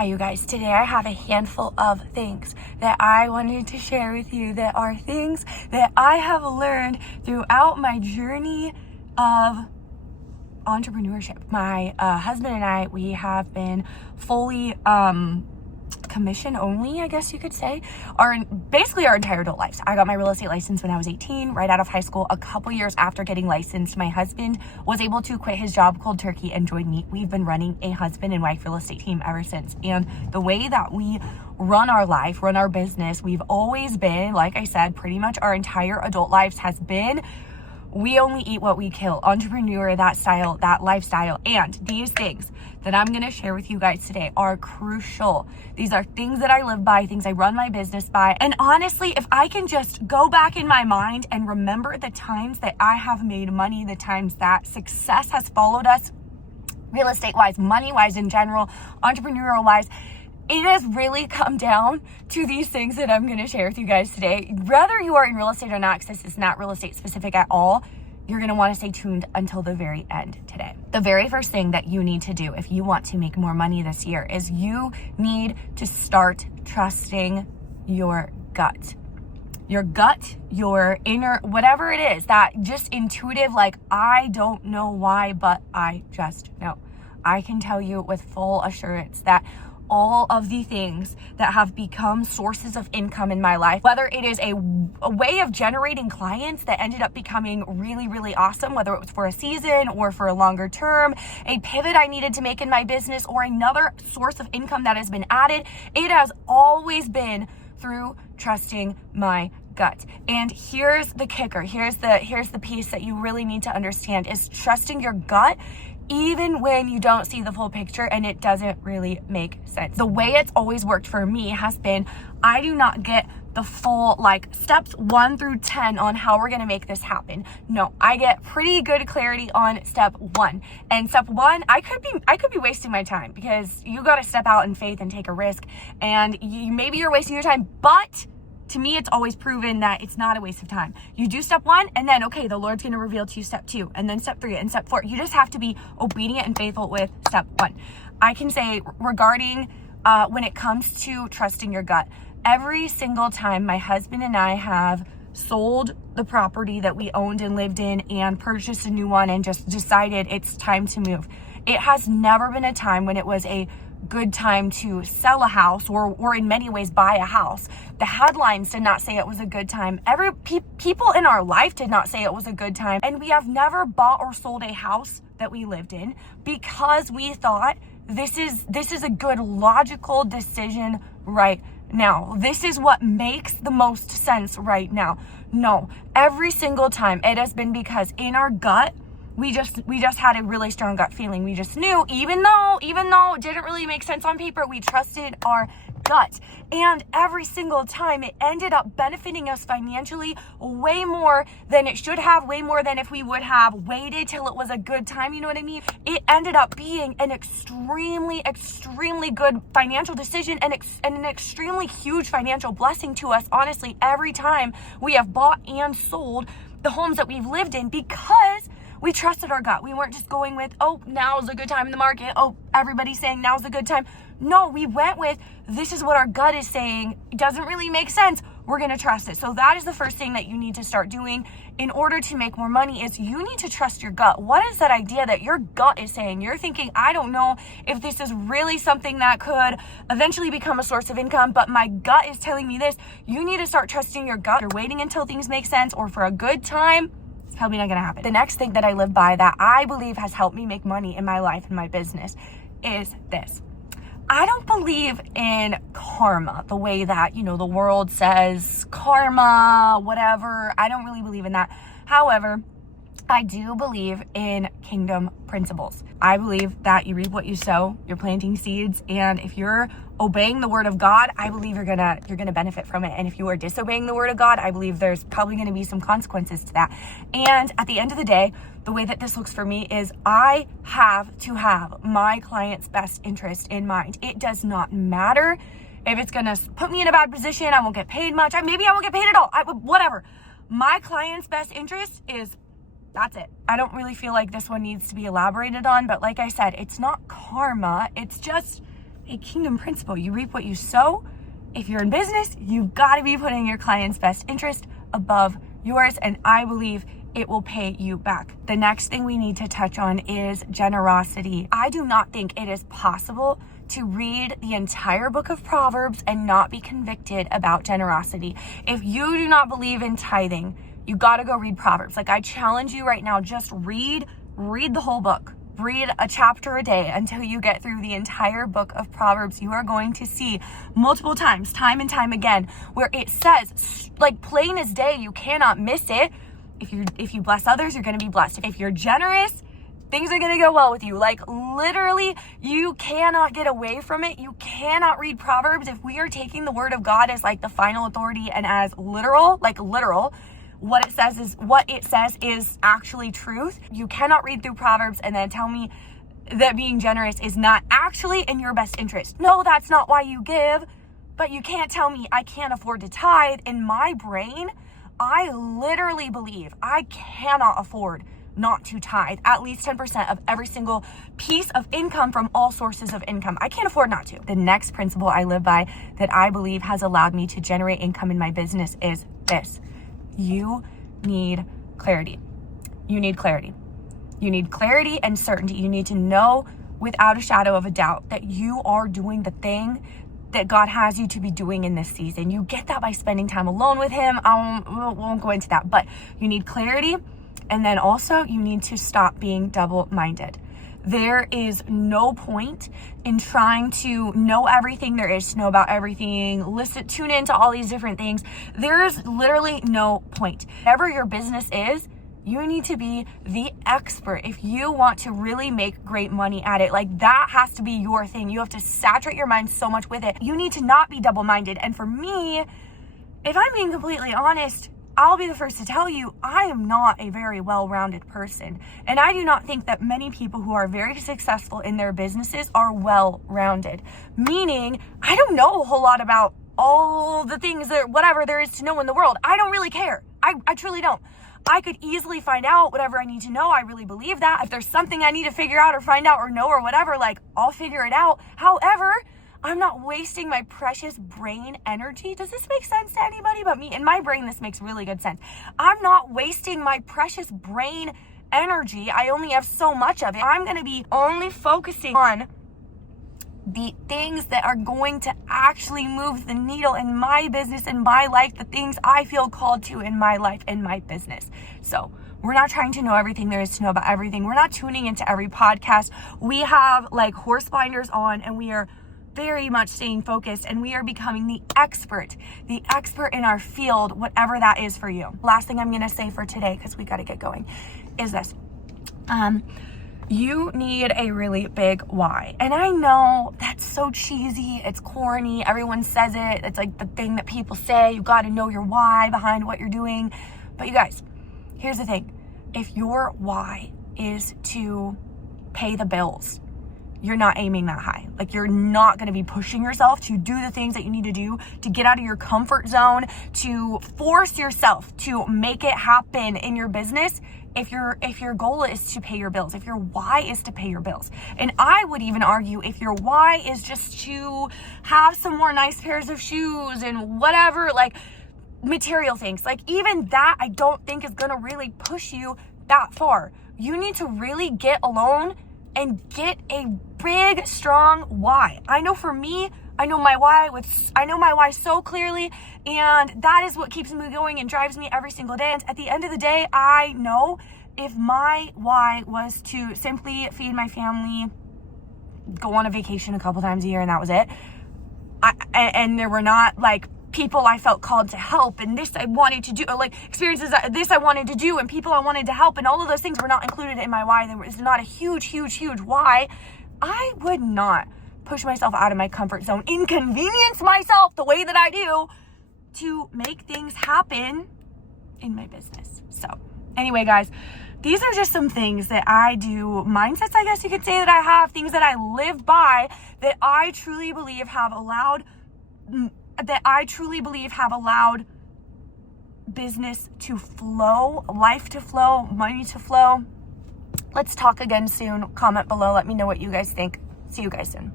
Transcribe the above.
Hi, you guys. Today I have a handful of things that I wanted to share with you that are things that I have learned throughout my journey of entrepreneurship. My husband and I, we have been fully commission only, I guess you could say, basically our entire adult lives. I got my real estate license when I was 18, right out of high school. A couple years after getting licensed, my husband was able to quit his job cold turkey and join me. We've been running a husband and wife real estate team ever since. And the way that we run our life, run our business, we've always been, like I said, pretty much our entire adult lives has been, we only eat what we kill. Entrepreneur, that style, that lifestyle. And these things that I'm going to share with you guys today are crucial. These are things that I live by, things I run my business by. And honestly, if I can just go back in my mind and remember the times that I have made money, the times that success has followed us, real estate wise, money wise in general, entrepreneurial wise, it has really come down to these things that I'm going to share with you guys today. Whether you are in real estate or not, because this is not real estate specific at all, you're going to want to stay tuned until the very end today. The very first thing that you need to do if you want to make more money this year is you need to start trusting your gut. Your gut, your inner, whatever it is, that just intuitive, like, I don't know why, but I just know. I can tell you with full assurance that all of the things that have become sources of income in my life, whether it is a way of generating clients that ended up becoming really, really awesome, whether it was for a season or for a longer term, a pivot I needed to make in my business, or another source of income that has been added, it has always been through trusting my gut. And here's the kicker. Here's the piece that you really need to understand is trusting your gut even when you don't see the full picture and it doesn't really make sense. The way it's always worked for me has been, I do not get the full steps 1 through 10 on how we're going to make this happen. No, I get pretty good clarity on step 1. And step 1, I could be wasting my time, because you got to step out in faith and take a risk, and maybe you're wasting your time, but to me, it's always proven that it's not a waste of time. You do step 1, and then, okay, the Lord's going to reveal to you step 2, and then step 3, and step 4. You just have to be obedient and faithful with step 1. I can say regarding when it comes to trusting your gut, every single time my husband and I have sold the property that we owned and lived in and purchased a new one and just decided it's time to move, it has never been a time when it was a good time to sell a house or in many ways buy a house. The headlines did not say it was a good time. People in our life did not say it was a good time. And we have never bought or sold a house that we lived in because we thought this is a good logical decision right now. This is what makes the most sense right now. No, every single time it has been because in our gut, we just had a really strong gut feeling. We just knew, even though it didn't really make sense on paper, we trusted our gut. And every single time it ended up benefiting us financially way more than it should have, way more than if we would have waited till it was a good time. You know what I mean? It ended up being an extremely, extremely good financial decision and an extremely huge financial blessing to us, honestly, every time we have bought and sold the homes that we've lived in, because we trusted our gut. We weren't just going with, oh, now's a good time in the market. Oh, everybody's saying now's a good time. No, we went with, this is what our gut is saying. It doesn't really make sense. We're going to trust it. So that is the first thing that you need to start doing in order to make more money, is you need to trust your gut. What is that idea that your gut is saying? You're thinking, I don't know if this is really something that could eventually become a source of income, but my gut is telling me this. You need to start trusting your gut. You're waiting until things make sense or for a good time. It's probably not gonna happen. The next thing that I live by that I believe has helped me make money in my life and my business is this. I don't believe in karma, the way that, the world says karma, whatever. I don't really believe in that. However, I do believe in kingdom principles. I believe that you reap what you sow. You're planting seeds, and if you're obeying the word of God, I believe you're gonna benefit from it. And if you are disobeying the word of God, I believe there's probably gonna be some consequences to that. And at the end of the day, the way that this looks for me is I have to have my client's best interest in mind. It does not matter if it's gonna put me in a bad position. I won't get paid much. Maybe I won't get paid at all. Whatever. My client's best interest is, that's it. I don't really feel like this one needs to be elaborated on, but like I said, it's not karma. It's just a kingdom principle. You reap what you sow. If you're in business, you've got to be putting your client's best interest above yours, and I believe it will pay you back. The next thing we need to touch on is generosity. I do not think it is possible to read the entire book of Proverbs and not be convicted about generosity. If you do not believe in tithing, you got to go read Proverbs. Like, I challenge you right now, just read the whole book. Read a chapter a day until you get through the entire book of Proverbs. You are going to see multiple times, time and time again, where it says, like plain as day, you cannot miss it. If you bless others, you're going to be blessed. If you're generous, things are going to go well with you. Like, literally, you cannot get away from it. You cannot read Proverbs. If we are taking the word of God as like the final authority and as literal, what it says is actually truth. You cannot read through Proverbs and then tell me that being generous is not actually in your best interest. No, that's not why you give. But you can't tell me I can't afford to tithe. In my brain, I literally believe I cannot afford not to tithe at least 10% of every single piece of income from all sources of income. I can't afford not to. The next principle I live by that I believe has allowed me to generate income in my business is this. You need clarity. You need clarity. You need clarity and certainty. You need to know without a shadow of a doubt that you are doing the thing that God has you to be doing in this season. You get that by spending time alone with Him. I won't go into that, but you need clarity. And then also you need to stop being double-minded. There is no point in trying to know everything there is to know about everything, tune into all these different things. There's literally no point. Whatever your business is, you need to be the expert. If you want to really make great money at it, like, that has to be your thing. You have to saturate your mind so much with it. You need to not be double-minded. And for me, if I'm being completely honest, I'll be the first to tell you, I am not a very well-rounded person. And I do not think that many people who are very successful in their businesses are well-rounded. Meaning, I don't know a whole lot about all the things that, whatever there is to know in the world. I don't really care. I truly don't. I could easily find out whatever I need to know. I really believe that. If there's something I need to figure out or find out or know or whatever, like, I'll figure it out. However, I'm not wasting my precious brain energy. Does this make sense to anybody but me? In my brain, this makes really good sense. I'm not wasting my precious brain energy. I only have so much of it. I'm going to be only focusing on the things that are going to actually move the needle in my business, in my life, the things I feel called to in my life, in my business. So we're not trying to know everything there is to know about everything. We're not tuning into every podcast. We have like horse blinders on, and we are very much staying focused, and we are becoming the expert in our field, whatever that is for you. Last thing I'm going to say for today, because we got to get going, is this. You need a really big why. And I know that's so cheesy. It's corny. Everyone says it. It's like the thing that people say. You got to know your why behind what you're doing. But you guys, here's the thing. If your why is to pay the bills, you're not aiming that high. Like, you're not going to be pushing yourself to do the things that you need to do to get out of your comfort zone, to force yourself to make it happen in your business. If your goal is to pay your bills, if your why is to pay your bills. And I would even argue if your why is just to have some more nice pairs of shoes and whatever, like material things, like even that I don't think is going to really push you that far. You need to really get alone and get a big, strong why. I know for me, I know my why so clearly, and that is what keeps me going and drives me every single day. And at the end of the day, I know if my why was to simply feed my family, go on a vacation a couple times a year, and that was it, and there were not like people I felt called to help, and this I wanted to do, or like experiences this I wanted to do, and people I wanted to help, and all of those things were not included in my why. There was not a huge why. I would not push myself out of my comfort zone, inconvenience myself the way that I do to make things happen in my business. So anyway, guys, these are just some things that I do, mindsets, I guess you could say, that I have, things that I live by, that I truly believe have allowed business to flow, life to flow, money to flow. Let's talk again soon. Comment below. Let me know what you guys think. See you guys soon.